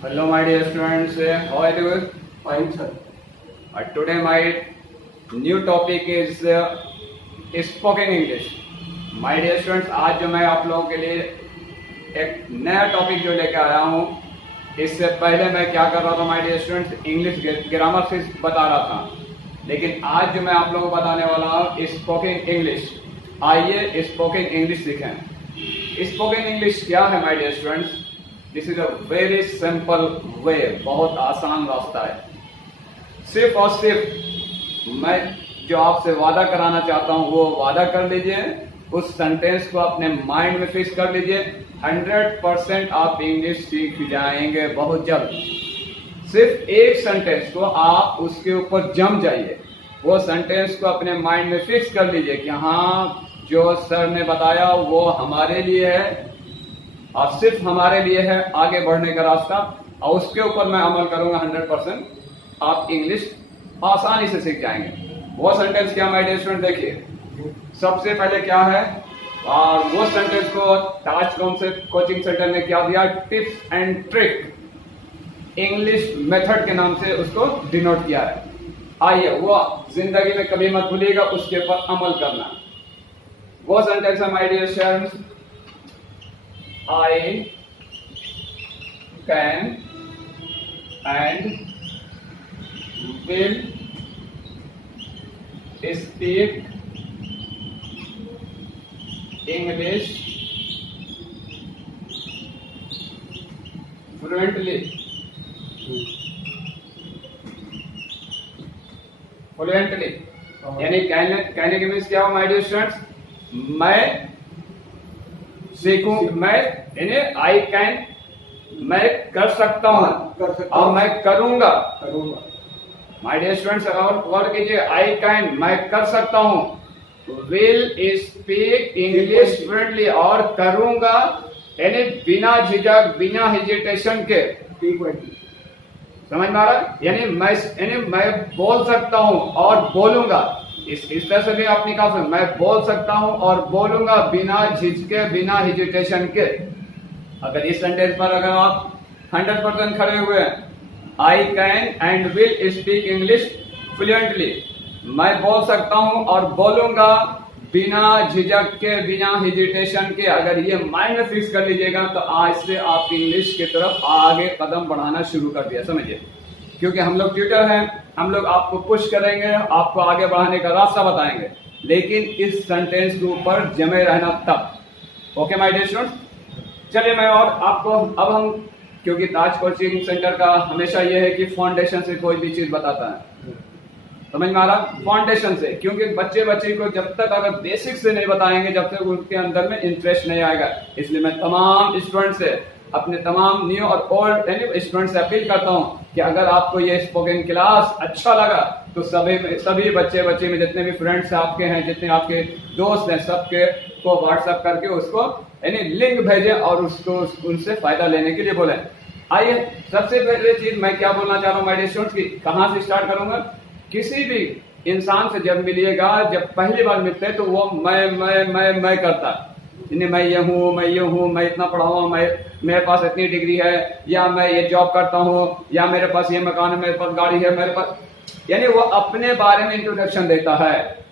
Hello, my dear students. How are you? Fine, sir. Today, my new topic is spoken English. My dear students, आज जो मैं आप लोगों के लिए एक नया टॉपिक जो लेकर आया हूँ, इससे पहले मैं क्या कर रहा था my dear students, English grammar से बता रहा था, लेकिन आज जो मैं आप लोगों को बताने वाला हूँ स्पोकन इंग्लिश। आइए स्पोकन इंग्लिश सीखें। स्पोकन इंग्लिश क्या है my dear students? This is a very simple way, बहुत आसान रास्ता है। सिर्फ और सिर्फ मैं जो आपसे वादा कराना चाहता हूं वो वादा कर लीजिए, उस सेंटेंस को अपने माइंड में फिक्स कर लीजिए। 100% आप इंग्लिश सीख जाएंगे बहुत जल्द। सिर्फ एक सेंटेंस को आप उसके ऊपर जम जाइए, वो सेंटेंस को अपने माइंड में फिक्स कर लीजिए कि हाँ, जो सर ने बताया वो हमारे लिए है और सिर्फ हमारे लिए है आगे बढ़ने का रास्ता, और उसके ऊपर मैं अमल करूंगा। 100% आप इंग्लिश आसानी से सीख जाएंगे। वो सेंटेंस क्या माय डियर स्टूडेंट? देखिए, सबसे पहले क्या है, और वो सेंटेंस को ताज कोचिंग सेंटर ने क्या दिया, tips and trick English method के नाम से उसको डिनोट किया है। आइए वो जिंदगी में कभी मत भूलिएगा, उसके ऊपर अमल करना। वो सेंटेंस है my dear students, I can and will speak English fluently. यानी कहने के मीन्स क्या हो माय डियर स्टूडेंट्स? मैं सीखूं, मैं यानी आई कैन, मैं कर सकता हूं और मैं करूंगा। माय डियर स्टूडेंट्स, और कीजिए, आई कैन मैं कर सकता हूं, विल स्पीक इंग्लिश फ्लुएंटली और करूंगा यानी बिना झिझक बिना हेजिटेशन के। समझ में आ रहा है? यानी मैं बोल सकता हूं और बोलूंगा। इस तरह से भी आप निकाल सकते, मैं बोल सकता हूं और बोलूंगा बिना झिझके बिना हेजिटेशन के। अगर इस सेंटेंस पर अगर आप 100% खड़े हुए हैं, I can and will speak English fluently, मैं बोल सकता हूं और बोलूंगा बिना झिझक के बिना हेजिटेशन के, अगर ये माइंड में फिक्स कर लीजिएगा तो आज से आप इंग्लिश की तरफ आगे कदम बढ़ाना शुरू कर दिया। समझिए, क्योंकि हम लोग ट्यूटर हैं, हम लोग आपको पुश करेंगे, आपको आगे बढ़ाने का रास्ता बताएंगे, लेकिन इस सेंटेंस के ऊपर जमे रहना तब। ओके माय डियर स्टूडेंट्स, चलिए मैं और आपको अब हम, क्योंकि ताज कोचिंग सेंटर का हमेशा यह है कि फाउंडेशन से कोई भी चीज बताता है। समझ में आ रहा? फाउंडेशन से, क्योंकि बच्चे को जब तक अगर बेसिक से नहीं बताएंगे, जब तक उनके अंदर में इंटरेस्ट नहीं आएगा। इसलिए मैं तमाम स्टूडेंट से, अपने तमाम न्यू और ओल्ड स्टूडेंट से अपील करता हूं कि अगर आपको ये स्पोकन क्लास अच्छा लगा तो सभी बच्चे में जितने भी फ्रेंड्स आपके हैं, जितने आपके दोस्त हैं, सबके को व्हाट्सएप करके उसको यानी लिंक भेजें और उसको उनसे फायदा लेने के लिए बोलें। आइए, सबसे पहले चीज मैं क्या बोलना चाह रहा हूँ माय डियर स्टूडेंट्स की, कहां से स्टार्ट करूंगा? किसी भी इंसान से जब मिलिएगा, जब पहली बार मिलते हैं तो वो मैं करता है, मैं ये हूँ, मैं इतना पढ़ा हूँ, मेरे पास इतनी डिग्री है, या मैं ये जॉब करता हूँ, या मेरे पास ये मकान है, मेरे पास गाड़ी है, मेरे पास, यानी वो अपने बारे में इंट्रोडक्शन देता है।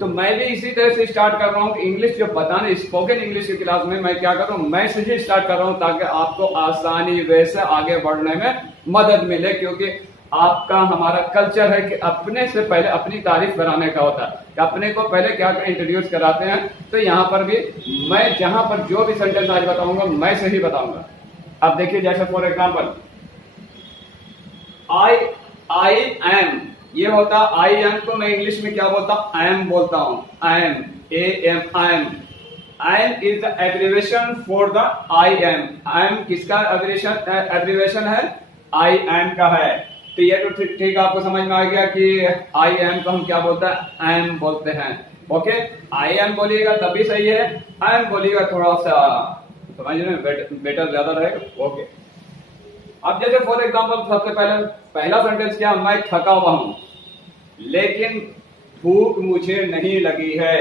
तो मैं भी इसी तरह से स्टार्ट कर रहा हूँ कि इंग्लिश जो बताने, स्पोकन इंग्लिश की क्लास में मैं क्या कर रहा हूँ, मैं से ही स्टार्ट कर रहा हूँ ताकि आपको आसानी वे से आगे बढ़ने में मदद मिले। क्योंकि आपका हमारा कल्चर है कि अपने से पहले अपनी तारीफ कराने का होता है, कि अपने को पहले क्या इंट्रोड्यूस कराते हैं। तो यहाँ पर भी मैं जहां पर जो भी सेंटेंस आज बताऊंगा मैं से ही बताऊंगा। अब देखिए, जैसे फॉर एग्जांपल आई एम, ये होता आई एम को मैं इंग्लिश में क्या बोलता हूं? आई एम बोलता हूं। I am, I am is the abbreviation for the I am. I am किसका एब्रिविएशन है? आई एम का है। तो ये तो ठीक आपको समझ में आ गया कि आई एम को हम क्या बोलते हैं? आई एम बोलते हैं। ओके, आई एम बोलिएगा तभी सही है, आई एम बोलिएगा थोड़ा सा समझ में बेटर ज्यादा रहेगा। ओके, अब जैसे फॉर एग्जांपल सबसे पहला सेंटेंस क्या? मैं थका हुआ हूं लेकिन भूख मुझे नहीं लगी है।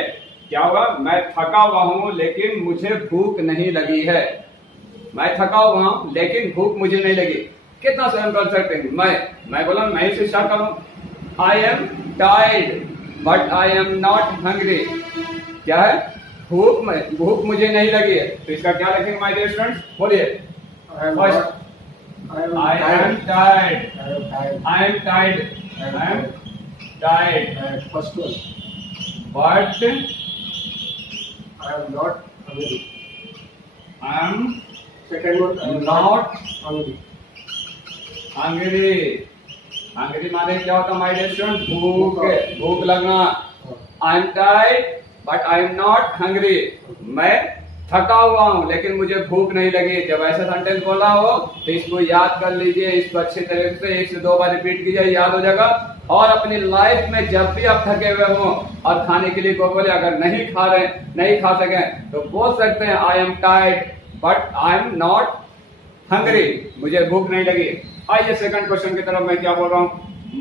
क्या होगा? मैं थका हुआ हूं लेकिन मुझे भूख नहीं लगी है। मैं थका हुआ हूं लेकिन भूख मुझे नहीं लगी। कितना स्वयं कर सकते हैं? मैं बोला मैं ही से स्टार्ट करूं। I am tired but I am not hungry. क्या है? भूख मुझे नहीं लगी है, तो इसका क्या लिखेंगे माय डियर स्टूडेंट्स? बोलिए। First I am tired. I am tired. I am tired. First one. But I am not hungry. I am Second one. I am not hungry. hungry. Hungry माने क्या होता है माय डियर स्टूडेंट? भूख लगना। I am tired but I am not hungry. मैं थका हुआ हूँ लेकिन मुझे भूख नहीं लगी। जब ऐसा सेंटेंस बोला हो तो इसको याद कर लीजिए, इसको अच्छे तरीके से 1 से 2 बार रिपीट कीजिए, याद हो जाएगा। और अपनी लाइफ में जब भी आप थके हुए हो और खाने के लिए को बोले, अगर नहीं खा सके तो बोल सकते हैं I am tired but I am not hungry, मुझे भूख नहीं लगी। आइए सेकंड क्वेश्चन की तरफ। मैं क्या बोल रहा हूँ?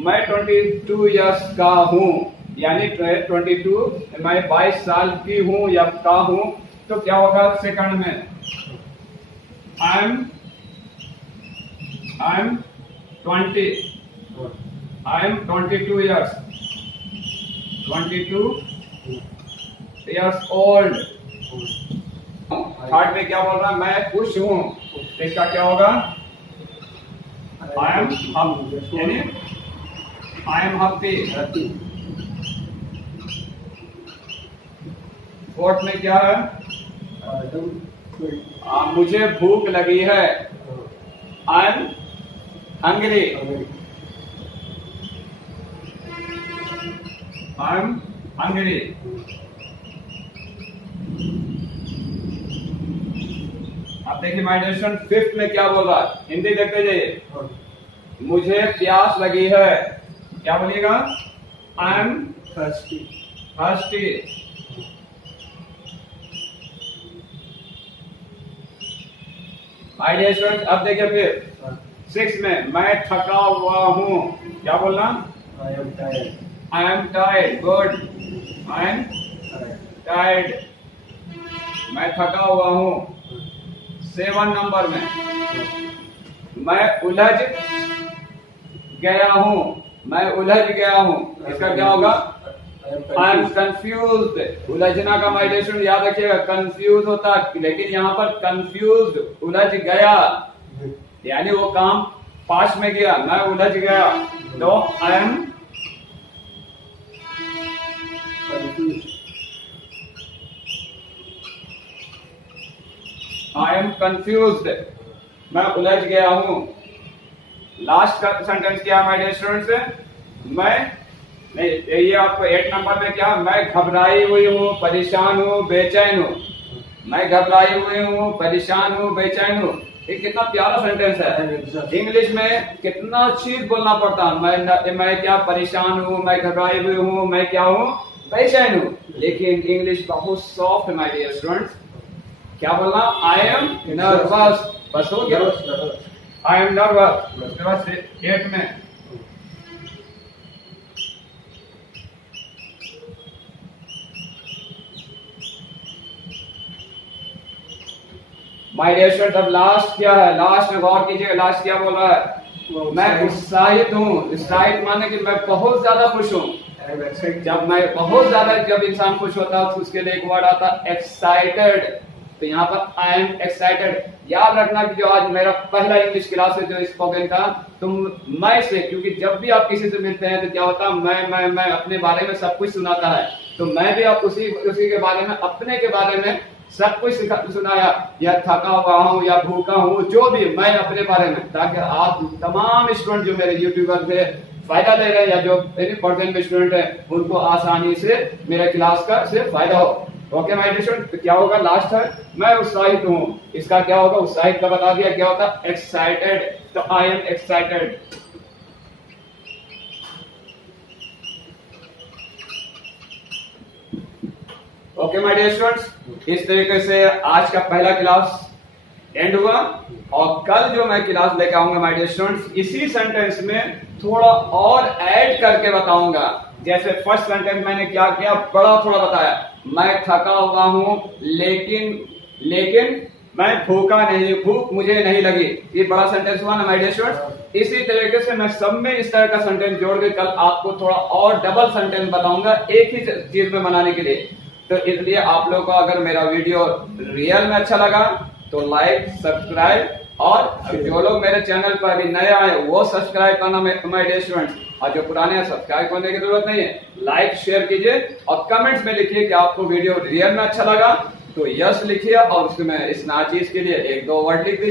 मैं 22 इयर्स का हूँ, यानी 22 मैं 22 साल की हूँ या का हूँ, तो क्या होगा सेकंड में? I am 22 years, 22 years old. Third में क्या बोल रहा है? मैं खुश हूं, तो इसका क्या होगा? I am happy. फोर्थ में क्या है? मुझे भूख लगी है, I am hungry. I am hungry. अब देखिए माय डियर स्टूडेंट, फिफ्थ में क्या बोल रहा है? हिंदी देखते जाइए। मुझे प्यास लगी है, क्या बोलिएगा? I am thirsty. My dear student, अब देखिए फिर 6 में मैं थका हुआ हूँ, क्या बोलना? I am tired. I am tired. Good, I am tired, मैं थका हुआ हूँ। 7 नंबर में मैं उलझ गया हूँ, इसका क्या होगा? I am confused. उलझना का माय डियर स्टूडेंट याद रखिएगा, कंफ्यूज होता, लेकिन यहाँ पर कंफ्यूज्ड, उलझ गया, यानी वो काम पास में गया, मैं उलझ गया, तो आई एम कंफ्यूज्ड, मैं उलझ गया हूँ। लास्ट का सेंटेंस क्या है माय डियर स्टूडेंट्स? ये आपको 8 नंबर में क्या? मैं घबराई हुई हूँ, परेशान हूँ, बेचैन हूँ। मैं घबराई हुई हूँ, परेशान हूँ, बेचैन हूँ। ये कितना प्यारा सेंटेंस है। इंग्लिश में कितना चीज बोलना पड़ता है। मैं क्या परेशान हूँ, मैं घबराई हुई हूँ, मैं क्या हूँ, बेचैन हूँ। लेकिन इंग्लिश बहुत सॉफ्ट है माय डियर स्टूडेंट्स। क्या बोलना? आई एम नर्वस, बस हो गया। I am nervous. उसके बाद 8 में माय डियर स्टूडेंट, अब लास्ट क्या है? लास्ट में गौर कीजिएगा, लास्ट क्या बोल रहा है? मैं उत्साहित हूँ। उत्साहित माने कि मैं बहुत ज्यादा खुश हूँ। जब इंसान खुश होता है तो उसके लिए एक वर्ड आता है एक्साइटेड। तो यहाँ पर आई एम एक्साइटेड। याद रखना कि जो आज मेरा पहला इंग्लिश क्लास है जो स्पोकन का, तुम मैं से, क्योंकि जब भी आप किसी से मिलते हैं तो क्या होता है, मैं अपने बारे में सब कुछ सुनाता है, तो मैं भी आप उसी के बारे में, अपने के बारे में सब कुछ सुनाया, या थका हुआ हूँ या भूखा हूँ, जो भी मैं अपने बारे में, ताकि आप तमाम स्टूडेंट जो मेरे यूट्यूबर से फायदा ले रहे हैं या जो मेरे पर्सनल स्टूडेंट है उनको आसानी से मेरे क्लास का से फायदा हो। ओके माय डियर स्टूडेंट, तो क्या होगा? लास्ट है मैं उत्साहित हूँ, इसका क्या होगा? उत्साहित का बता दिया, क्या होता है? एक्साइटेड। तो I am excited. Okay my dear students, इस तरीके से आज का पहला क्लास एंड हुआ, और कल जो मैं क्लास लेकर आऊंगा माय डियर स्टूडेंट्स, इसी सेंटेंस में थोड़ा और ऐड करके बताऊंगा। जैसे फर्स्ट सेंटेंस मैंने क्या किया, बड़ा थोड़ा बताया, मैं थका हुआ हूं लेकिन मैं भूखा नहीं, भूख मुझे नहीं लगी। ये बड़ा सेंटेंस हुआ ना माय डियर स्टूडेंट्स। इसी तरीके से मैं सब में इस तरह का सेंटेंस जोड़ के कल आपको थोड़ा और डबल सेंटेंस बताऊंगा एक ही चीज में बनाने के लिए। तो इसलिए आप लोगों को अगर मेरा वीडियो रियल में अच्छा लगा तो लाइक, सब्सक्राइब, और जो लोग मेरे चैनल पर अभी नए आए वो सब्सक्राइब करना माय डियर स्टूडेंट्स, और जो पुराने हैं सब्सक्राइब करने की जरूरत नहीं है। लाइक शेयर कीजिए और कमेंट्स में लिखिए कि आपको वीडियो रियल में अच्छा लगा तो यस लिखिए, और उसमें इस नाचीज के लिए 1-2 वर्ड लिख दीजिए।